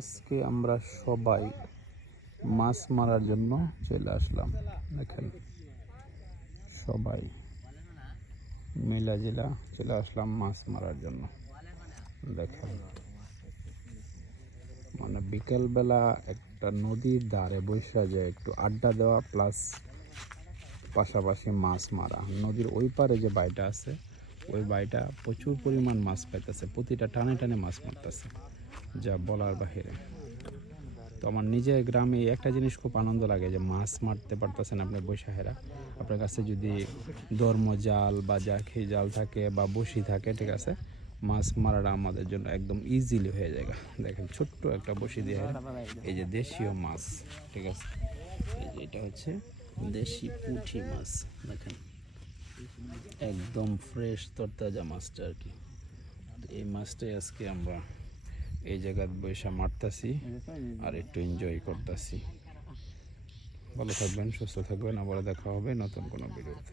আজকে আমরা সবাই মাছ মারার জন্য চলে আসলাম। দেখেন, সবাই মিলা জিলা চলে আসলাম মাছ মারার জন্য। দেখেন মানে বিকেলবেলা একটা নদীর ধারে বসে যায় একটু আড্ডা দেওয়া প্লাস পাশাপাশি মাছ মারা। নদীর ওই পারে যে বাড়িটা আছে ওই বাড়িটা প্রচুর পরিমাণ মাছ পাইতেছে, প্রতিটা টানে টানে মাছ মারতেছে, যা বলার বাহিরে। তো আমার নিজের গ্রামে একটা জিনিস খুব আনন্দ লাগে যে মাছ মারতে পারতেছেন আপনি বৈশাখেরা। আপনার কাছে যদি ধর্ম জাল বা জাখি জাল থাকে বা বসি থাকে, ঠিক আছে, মাছ মারাটা আমাদের জন্য একদম ইজিলি হয়ে যায়। দেখেন ছোট্ট একটা বসি দিয়ে এই যে দেশীয় মাছ, ঠিক আছে, এই যে এটা হচ্ছে দেশি পুঁটি মাছ, দেখেন। একদম ফ্রেশ তরতাজা মাছটা আর কি। এই মাছটাই আজকে আমরা এই জায়গায় বৈশা মারতাছি আর একটু এনজয় করতেছি। ভালো থাকবেন, সুস্থ থাকবেন আবার দেখা হবে নতুন কোনো ভিডিওতে।